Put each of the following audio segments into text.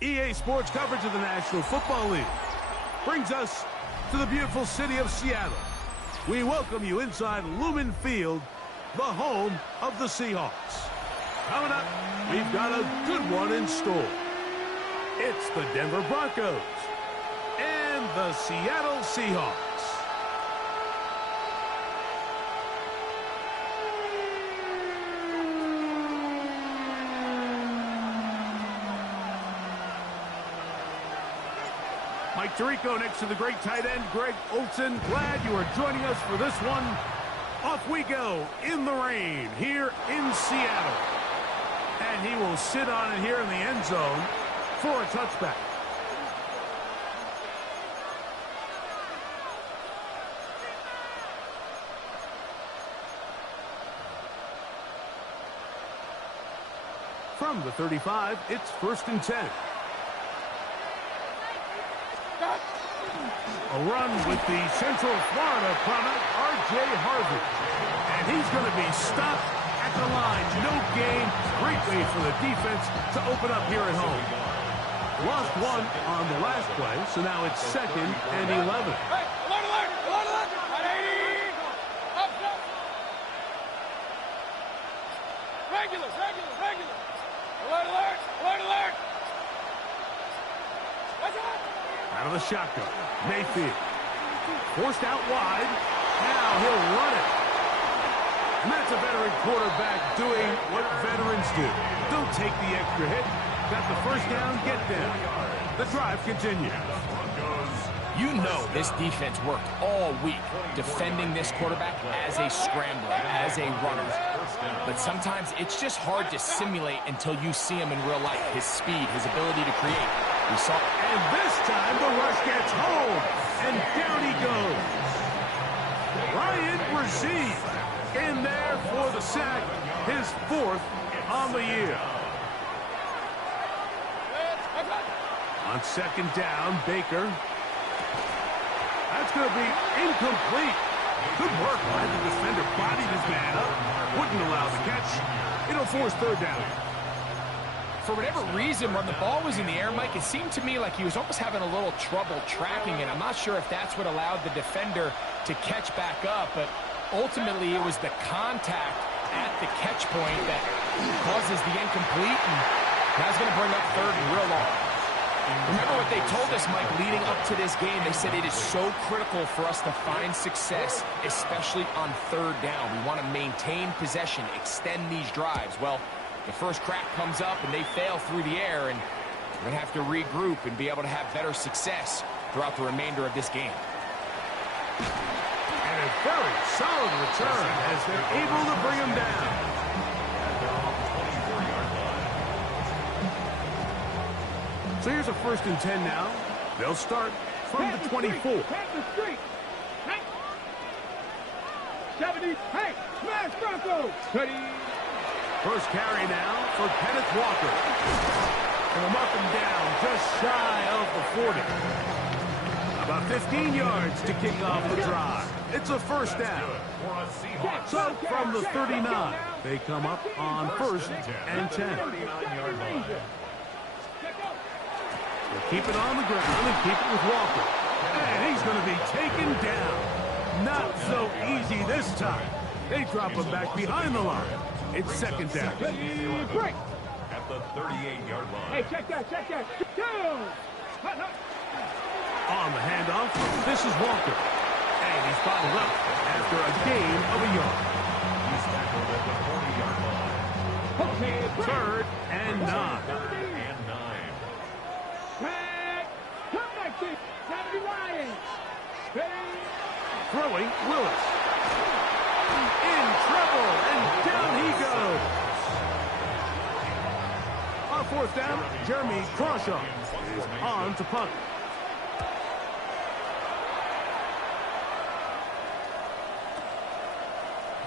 EA Sports coverage of the National Football League brings us to the beautiful city of Seattle. We welcome you inside Lumen Field, the home of the Seahawks. Coming up, we've got a good one in store. It's the Denver Broncos and the Seattle Seahawks. Mike Tirico next to the great tight end, Greg Olsen. Glad you are joining us for this one. Off we go in the rain here in Seattle. And he will sit on it here in the end zone for a touchback. From the 35, it's 1st and 10. A run with the Central Florida product, R.J. Harvard. And he's going to be stopped at the line. No gain. Great way for the defense to open up here at home. Lost one on the last play, so now it's 2nd and 11. Hey, alert, alert, alert, alert. Up, up. Regular. Alert, alert, alert, alert. What's up? Out of the shotgun. Mayfield. Forced out wide. Now he'll run it. And that's a veteran quarterback doing what veterans do. Don't take the extra hit. Got the first down, get down. The drive continues. You know this defense worked all week defending this quarterback as a scrambler, as a runner. But sometimes it's just hard to simulate until you see him in real life. His speed, his ability to create. We saw, and this time the rush gets home, and down he goes. Ryan Brzee in there for the sack, his 4th on the year. On 2nd down, Baker. That's going to be incomplete. Good work by the defender, bodied his man up, wouldn't allow the catch. It'll force 3rd down. For whatever reason, when the ball was in the air, Mike, it seemed to me like he was almost having a little trouble tracking it. I'm not sure if that's what allowed the defender to catch back up, but ultimately it was the contact at the catch point that causes the incomplete, and that's going to bring up 3rd and real long. Remember what they told us, Mike, leading up to this game. They said it is so critical for us to find success, especially on 3rd down. We want to maintain possession, extend these drives. Well, the first crack comes up and they fail through the air, and we're going to have to regroup and be able to have better success throughout the remainder of this game. And a very solid return as they're able to bring him down. So here's a 1st and 10 now. They'll start from the 24. Hey, 70. Hey, smash Broncos. Ready. First carry now for Kenneth Walker. And they'll mark him down just shy of the 40. About 15 yards to kick off the drive. It's a 1st down. So from the 39, they come up on 1st and 10. They'll keep it on the ground and keep it with Walker. And he's going to be taken down. Not so easy this time. They drop him back behind the line. It's 2nd down. Break. At the 38-yard line. Hey, check that. Down. On the handoff, this is Walker. And he's followed up after a gain of a yard. He's tackled at the 40-yard line. Okay, 3rd and 9. 3rd and 9. Come back, 70 Ryan. Throwing Willis. In trouble, and down he goes. On 4th down, Jeremy Crawshaw is on to punt.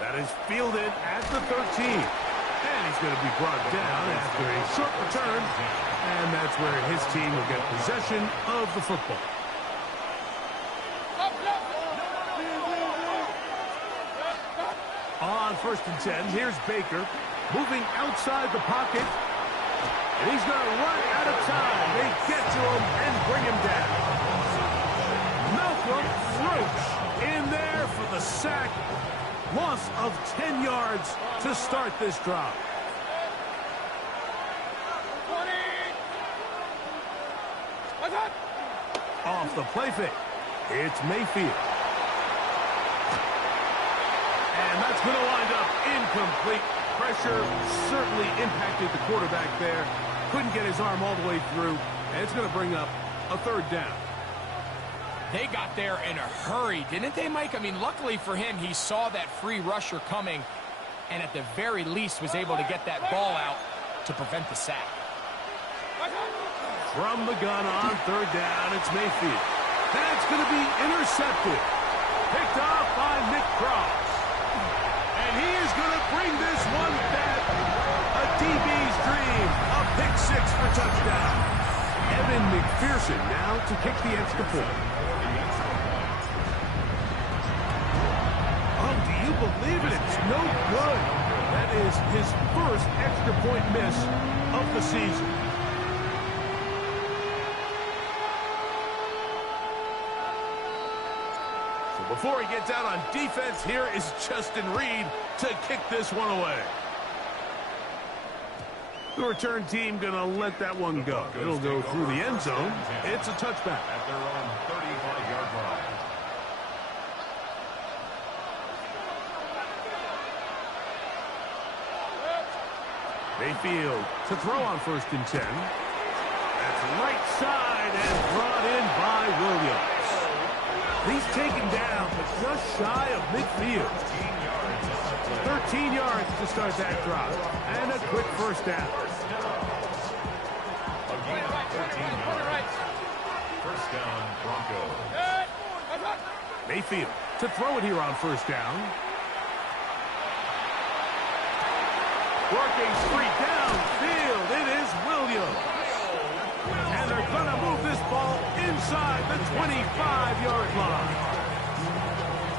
That is fielded at the 13. And he's going to be brought down after a short return. And that's where his team will get possession of the football. On 1st and 10, here's Baker moving outside the pocket. And he's going to run out of time. They get to him and bring him down. Malcolm Roach in there for the sack. Loss of 10 yards to start this drive. 20. Off the play fake. It's Mayfield. And that's going to wind up incomplete. Pressure certainly impacted the quarterback there. Couldn't get his arm all the way through. And it's going to bring up a third down. They got there in a hurry, didn't they, Mike? I mean, luckily for him, he saw that free rusher coming and at the very least was able to get that ball out to prevent the sack. From the gun on third down, it's Mayfield. That's going to be intercepted. Picked off by Nick Cross. And he is going to bring this one back. A DB's dream. A pick six for touchdown. Evan McPherson now to kick the extra point. Oh, do you believe it? It's no good. That is his first extra point miss of the season. So before he gets out on defense, here is Justin Reed to kick this one away. The return team going to let that one go. It'll go through the end zone. It's a touchback. At their own 35-yard line. Mayfield to throw on 1st and 10. That's right side and brought in by Williams. He's taken down, but just shy of midfield. 13 yards to start that drive. And a quick first down. First down, Broncos. Mayfield to throw it here on 1st down. Working straight downfield. It is Williams. And they're going to move this ball inside the 25-yard line.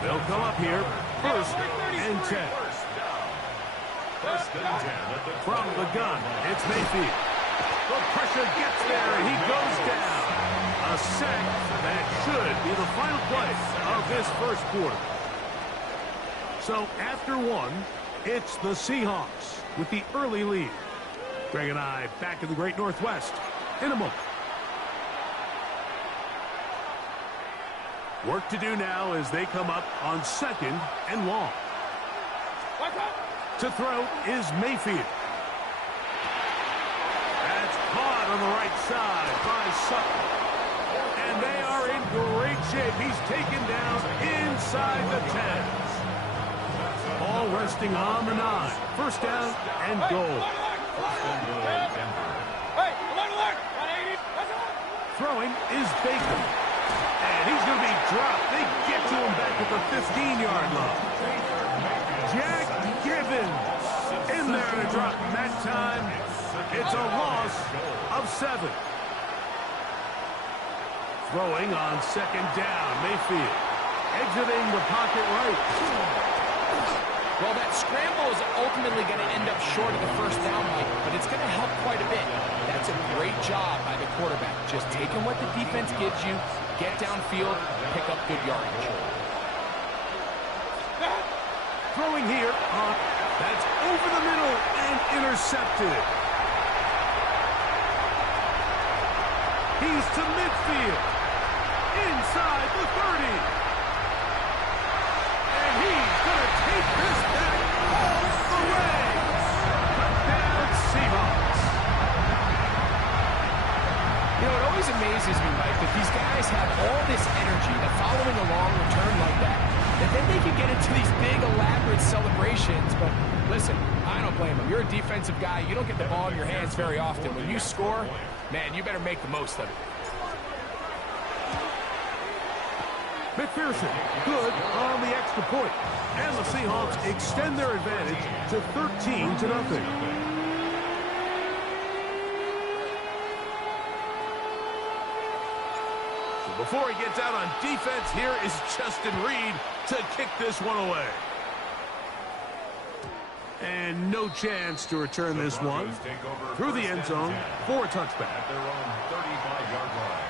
They'll come up here 1st and 10. First and 10. From the gun, it's Mayfield. The pressure gets there, and he goes down. A sack that should be the final play of this first quarter. So after one, it's the Seahawks with the early lead. Greg and I back in the Great Northwest in a moment. Work to do now as they come up on 2nd and long. To throw is Mayfield. That's caught on the right side by Sutton. And they are in great shape. He's taken down inside the 10. Ball resting on the 9. First down and goal. Throwing is Baker. And he's going to be dropped. They get to him back at the 15-yard line. Jack Gibbons in there to drop him that time. It's a loss of 7. Throwing on 2nd down. Mayfield exiting the pocket right. Well, that scramble is ultimately going to end up short of the first down, Mike, but it's going to help quite a bit. That's a great job by the quarterback. Just taking what the defense gives you, get downfield, pick up good yardage. Throwing here, that's over the middle and intercepted. He's to midfield, inside the 30. And he's going to take this back all the way. Touchdown Seahawks. You know, it always amazes me, Mike, that these guys have all this energy that following a long return like that then they can get into these big, elaborate celebrations. But listen, I don't blame them. You're a defensive guy. You don't get the ball in your hands very often. When you score, man, you better make the most of it. McPherson, good on the extra point. And the Seahawks extend their advantage to 13-0. Before he gets out on defense, here is Justin Reed to kick this one away. And no chance to return this one through the end zone for a touchback. At their own 35-yard line.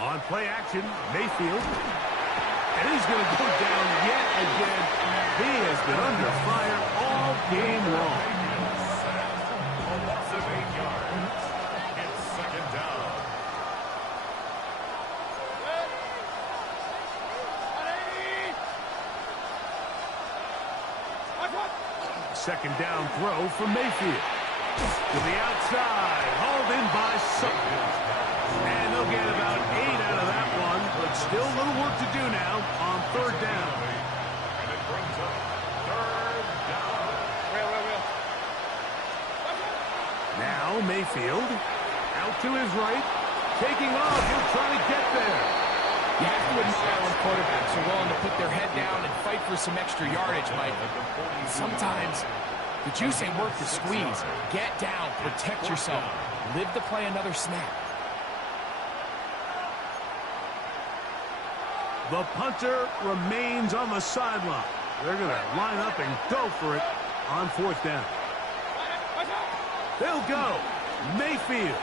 On play action, Mayfield. And he's going to go down yet again. He has been under fire all game long. A loss of 8 yards. It's second down. Second down throw from Mayfield. To the outside, hauled in by Sutton. And they'll get about 8 out of that one, but still a little work to do now on third down. And it brings up third down. Now Mayfield out to his right, taking off. He'll try to get there. You have to admire when quarterbacks are willing to put their head down and fight for some extra yardage, Mike. Sometimes the juice ain't worth the squeeze. Get down, protect yourself, live to play another snap. The punter remains on the sideline. They're going to line up and go for it on fourth down. They'll go. Mayfield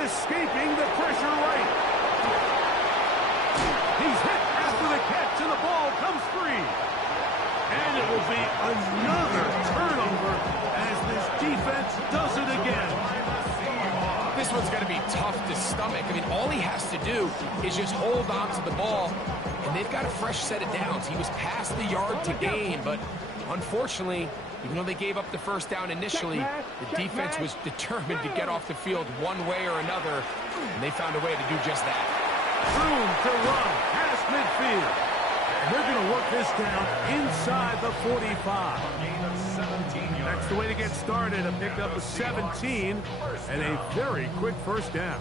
escaping the pressure right. He's hit after the catch, and the ball comes free. And it will be another turnover as this defense does it again. This one's going to be tough to stomach. I mean, all he has to do is just hold on to the ball, and they've got a fresh set of downs. He was past the yard to gain, but unfortunately, even though they gave up the first down initially, the defense was determined to get off the field one way or another, and they found a way to do just that. Room to run past midfield. And they're going to work this down inside the 45. That's the way to get started. A pickup of 17 and a very quick first down.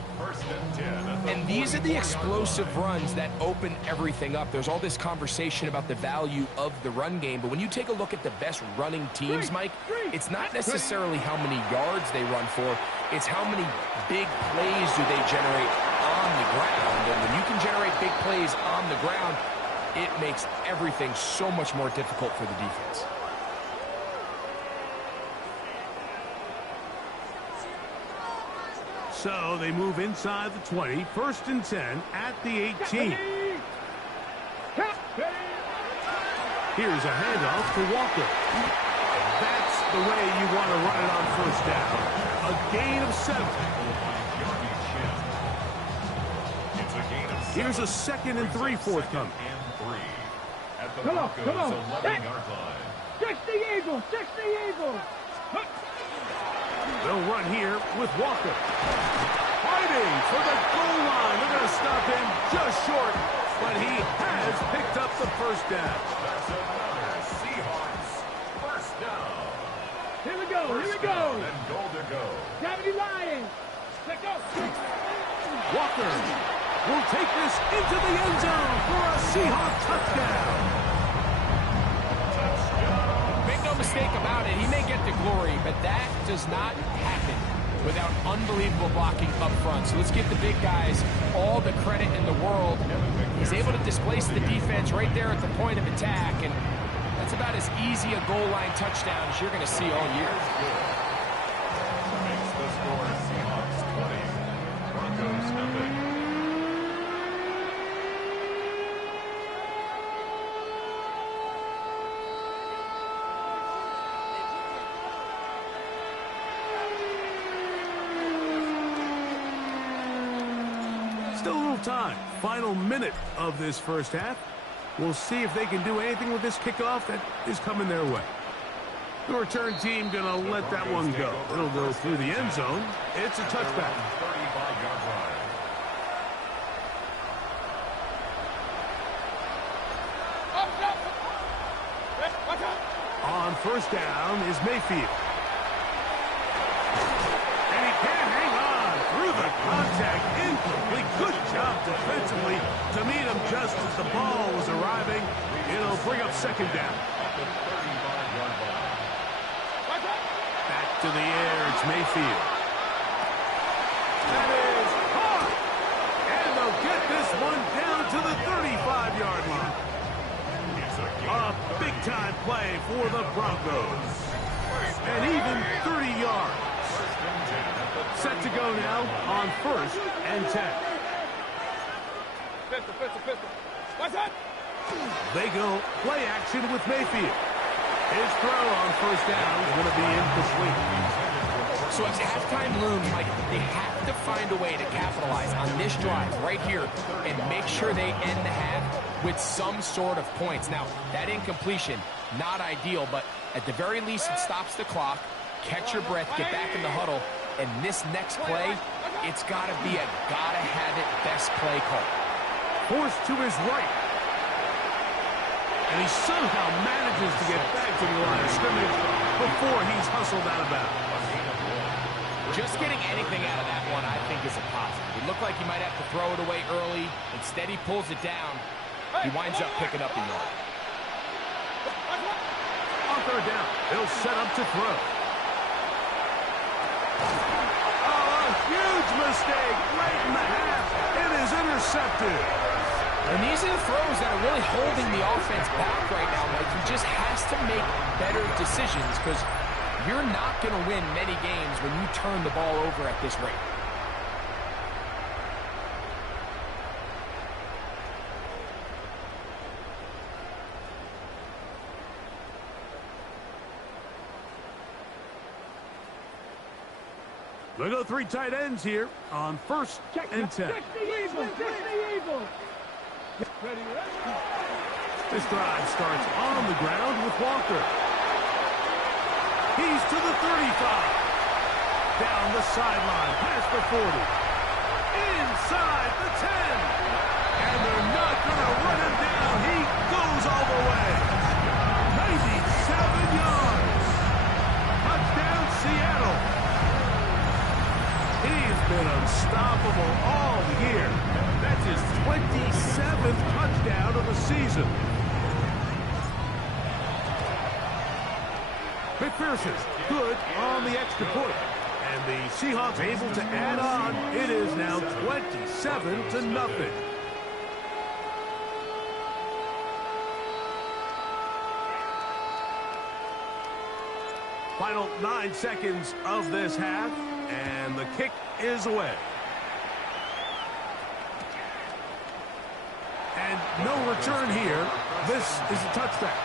And these are the explosive runs that open everything up. There's all this conversation about the value of the run game, but when you take a look at the best running teams, Mike, it's not necessarily how many yards they run for. It's how many big plays do they generate on the ground. And when you can generate big plays on the ground, it makes everything so much more difficult for the defense. So they move inside the 20, first and 10 at the 18. Here's a handoff to Walker. That's the way you want to run it on first down. A gain of 7. Here's a 2nd and 3 forthcoming. Come on. 11-yard line. 60 Eagles. They'll run here with Walker. Fighting for the goal line. They're going to stop him just short, but he has picked up the first down. That's another Seahawks first down. Here we go. And goal to go. 70 Lions. Let's go. Walker will take this into the end zone for a Seahawks touchdown. Make no mistake about it, he may get the glory, but that does not happen without unbelievable blocking up front. So let's give the big guys all the credit in the world. He's able to displace the defense right there at the point of attack, and that's about as easy a goal line touchdown as you're going to see all year. Makes the score Seahawks 20, Broncos nothing. Still a little time. Final minute of this first half. We'll see if they can do anything with this kickoff that is coming their way. The return team going to let that one go. It'll go through the end zone. It's a touchback. 35-yard line. On first down is Mayfield. And he can't hang on through the contact. Incomplete. Good job defensively to meet him just as the ball was arriving. It'll bring up second down. At the 35-yard line. to the air. It's Mayfield. That is caught. And they'll get this one down to the 35-yard line. A big-time play for the Broncos. And even 30 yards. Set to go now on 1st and 10. Pistol. What's that? They go play action with Mayfield. His throw on 1st down is going to be incomplete. So as halftime looms, Mike, they have to find a way to capitalize on this drive right here and make sure they end the half with some sort of points. Now, that incompletion, not ideal, but at the very least it stops the clock. Catch your breath, get back in the huddle, and this next play, it's got to be a gotta-have-it best play call. Forced to his right. And he somehow manages to get back to the line of scrimmage before he's hustled out of bounds. Just getting anything out of that one, I think, is a positive. It looked like he might have to throw it away early. Instead, he pulls it down. He winds up picking up a yard. On 3rd down, he'll set up to throw. Oh, a huge mistake late in the half. It is intercepted. And these are the throws that are really holding the offense back right now, Mike. He just has to make better decisions because you're not going to win many games when you turn the ball over at this rate. They go 3 tight ends here on 1st and 10. This drive starts on the ground with Walker. He's to the 35. Down the sideline, past the 40. Inside the 10. And they're not going to run him down. He goes all the way. 97 yards. Touchdown, Seattle. He's been unstoppable all year. That's his 27th touchdown of the season. McPherson, good on the extra point. And the Seahawks able to add on. It is now 27-0. Final 9 seconds of this half, and the kick is away. And no return here. This is a touchback.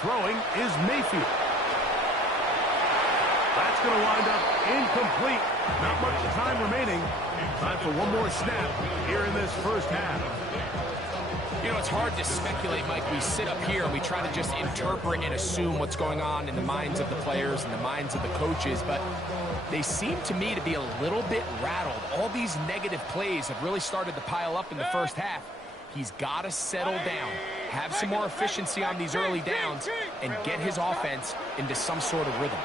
Throwing is Mayfield. That's going to wind up incomplete. Not much time remaining. Time for one more snap here in this 1st half. You know, it's hard to speculate, Mike. We sit up here and we try to just interpret and assume what's going on in the minds of the players and the minds of the coaches, but they seem to me to be a little bit rattled. All these negative plays have really started to pile up in the 1st half. He's got to settle down, have some more efficiency on these early downs, and get his offense into some sort of rhythm.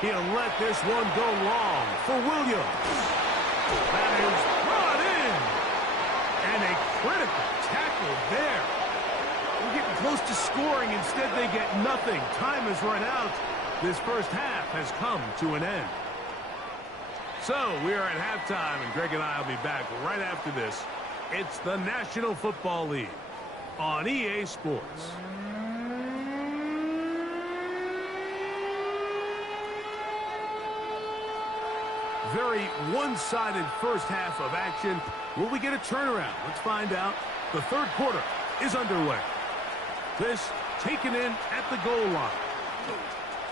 He'll let this one go long for Williams. That is brought in. And a critical tackle there. We're getting close to scoring. Instead, they get nothing. Time has run out. This 1st half has come to an end. So, we are at halftime, and Greg and I will be back right after this. It's the National Football League on EA Sports. Very one-sided 1st half of action. Will we get a turnaround? Let's find out. The 3rd quarter is underway. This taken in at the goal line.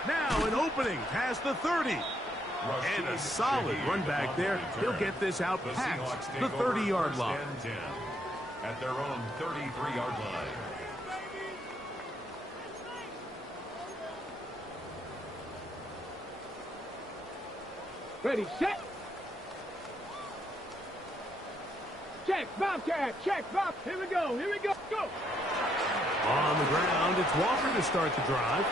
Now an opening past the 30. And a solid run back there. He'll get this out past the 30-yard line. At their own 33-yard line. Ready, set. Check, Bobcat, check, Bob. Here we go, go. On the ground, it's Walker to start the drive.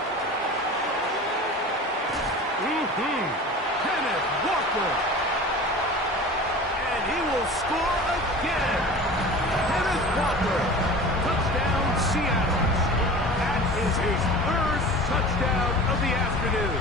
Kenneth Walker He will score again. Kenneth Walker. Touchdown, Seattle. That is his third touchdown of the afternoon.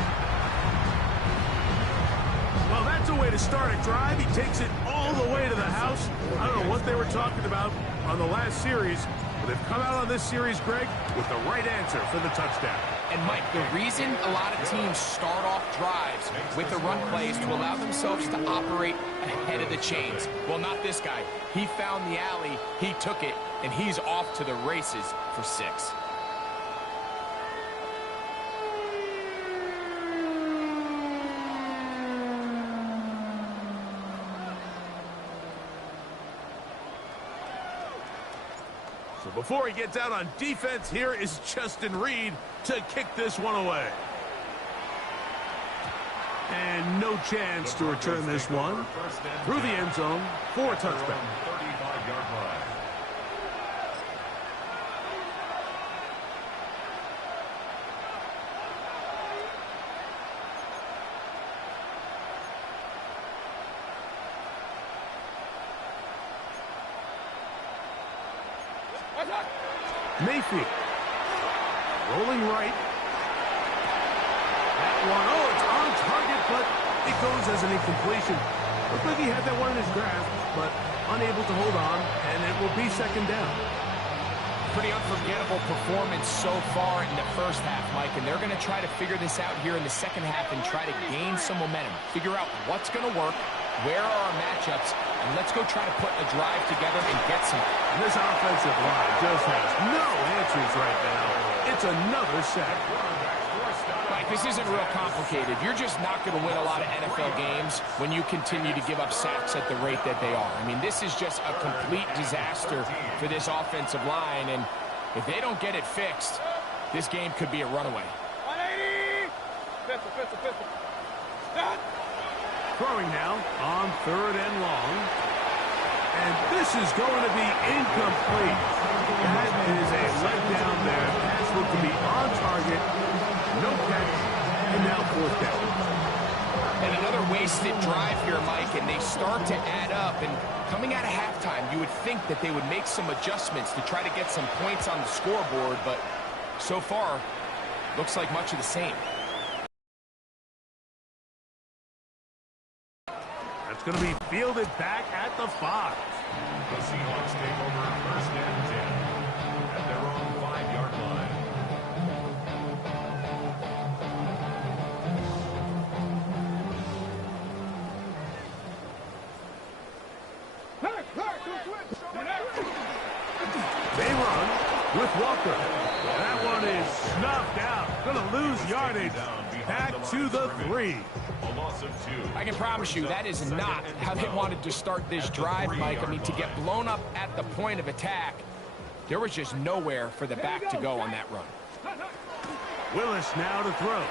Well, that's a way to start a drive. He takes it all the way to the house. I don't know what they were talking about on the last series, but they've come out on this series, Greg, with the right answer for the touchdown. And, Mike, the reason a lot of teams start off drives with the run plays to allow themselves to operate ahead of the chains. Well, not this guy. He found the alley, he took it, and he's off to the races for 6. So before he gets out on defense, here is Justin Reed to kick this one away. And no chance to return this one through the end zone for a touchback. 35-yard line. Mayfield. Rolling right. That one, oh, it's on target, but it goes as an incompletion. Looked like he had that one in his grasp, but unable to hold on, and it will be second down. Pretty unforgettable performance so far in the first half, Mike, and they're going to try to figure this out here in the second half and try to gain some momentum. Figure out what's going to work, where are our matchups, and let's go try to put a drive together and get some. This offensive line just has no answers right now. It's another sack. Mike, this isn't real complicated. You're just not going to win a lot of NFL games when you continue to give up sacks at the rate that they are. I mean, this is just a complete disaster for this offensive line, and if they don't get it fixed, this game could be a runaway. 180! Pistol. Stop! Throwing now on 3rd and long. And this is going to be incomplete. That is a letdown there. Pass looked to be on target. No catch. And now 4th down. And another wasted drive here, Mike, and they start to add up. And coming out of halftime, you would think that they would make some adjustments to try to get some points on the scoreboard, but so far, looks like much of the same. That's going to be fielded back at the 5. The Seahawks take over 1st and 10 at their own 5-yard line. They run with Walker. That one is snuffed out. Going to lose yardage. Back to the 3. A loss of 2. I can promise you that is not how they wanted to start this drive, Mike. I mean, to get blown up at the point of attack, there was just nowhere for the back to go on that run. Willis now to throw.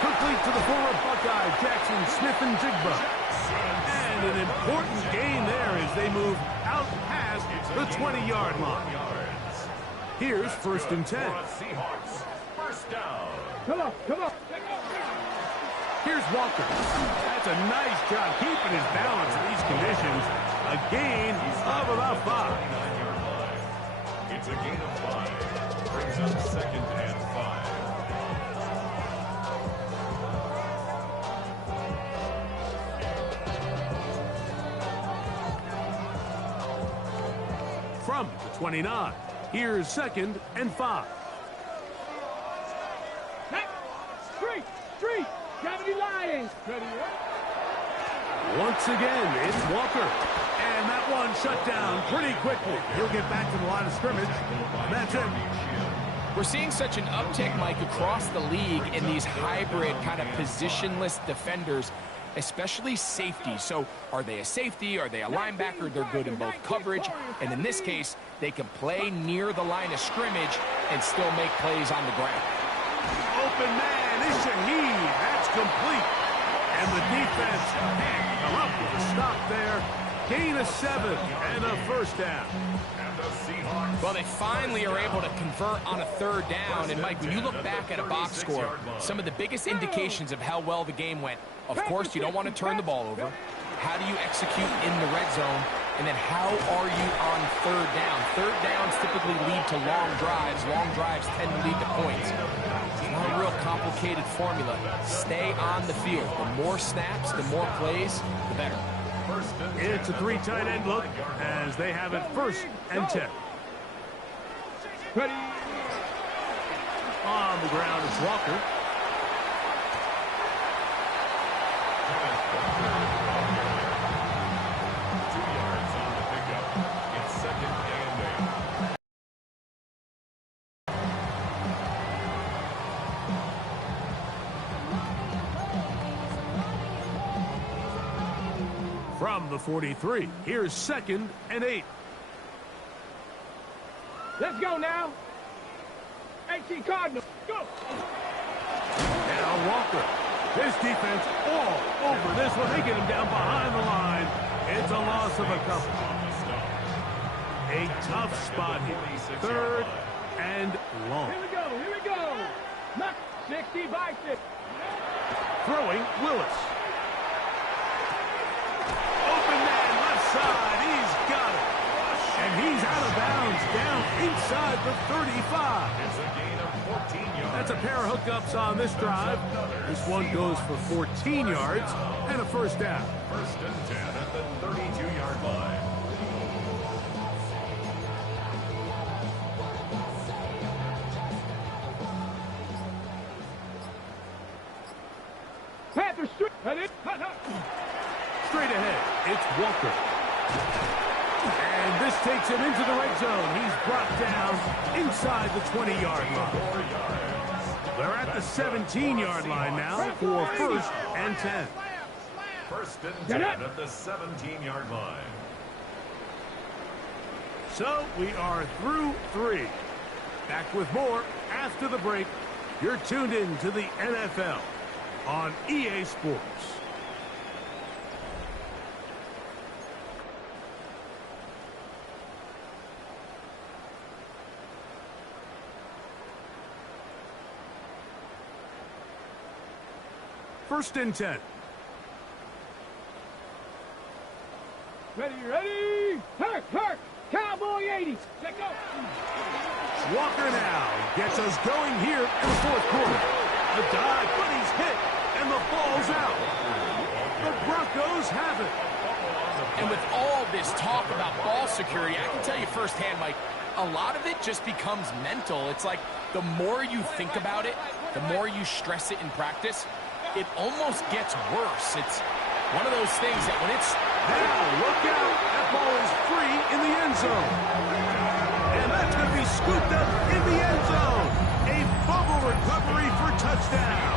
Complete to the former Buckeye, Jackson Smith-Njigba. And an important gain there as they move out past the 20-yard line. Here's 1st and 10. Seahawks, 1st down. Come on. Here's Walker. That's a nice job keeping his balance in these conditions. A gain of about 5. It's a gain of 5. Brings up 2nd and 5. From the 29. Here's 2nd and 5. Street! Gravity Lions! Ready, Once again, it's Walker. And that one shut down pretty quickly. He'll get back to the line of scrimmage. That's it. We're seeing such an uptick, Mike, across the league in these hybrid kind of positionless defenders, especially safety. So are they a safety? Are they a linebacker? They're good in both coverage. And in this case, they can play near the line of scrimmage and still make plays on the ground. Open man is Shaheed. That's complete. And the defense can't come up with a stop there. Gain of 7 and a 1st down. Well, they finally are able to convert on a 3rd down. And, Mike, when you look back at a box score, some of the biggest indications of how well the game went, of course, you don't want to turn the ball over. How do you execute in the red zone? And then how are you on third down? Third downs typically lead to long drives. Long drives tend to lead to points. It's not a real complicated formula. Stay on the field. The more snaps, the more plays, the better. It's a 3 tight end look as they have it 1st and 10. Ready. On the ground is Walker. From the 43, here's 2nd and 8. Let's go now. 18 Cardinals. Go. Now Walker. This defense all over this one. They get him down behind the line. It's a loss of a couple. A tough spot here. 3rd and long. Here we go. Here we go. Knock 60 by 6. Throwing Willis. Open man left side. He's got it. And he's out of bounds down inside the 35. It's a gain of 14 yards. That's a pair of hookups on this drive. This one goes for 14 yards and a 1st down. 1st and 10 at the 32-yard line. Panthers straight. Straight ahead, it's Walker. And this takes him into the red zone. He's brought down inside the 20-yard line. They're at the 17-yard line now for 1st and 10. 1st and 10 at the 17-yard line. So we are through 3. Back with more after the break. You're tuned in to the NFL on EA Sports. First and 10. Ready, ready. Hurt, hurt. Cowboy 80. Let's go. Walker now gets us going here in the 4th quarter. A dive, but he's hit, and the ball's out. The Broncos have it. And with all this talk about ball security, I can tell you firsthand, Mike, a lot of it just becomes mental. It's like the more you think about it, the more you stress it in practice, it almost gets worse. It's one of those things that when it's... Now, look out. That ball is free in the end zone. And that's going to be scooped up in the end zone. A fumble recovery for touchdown.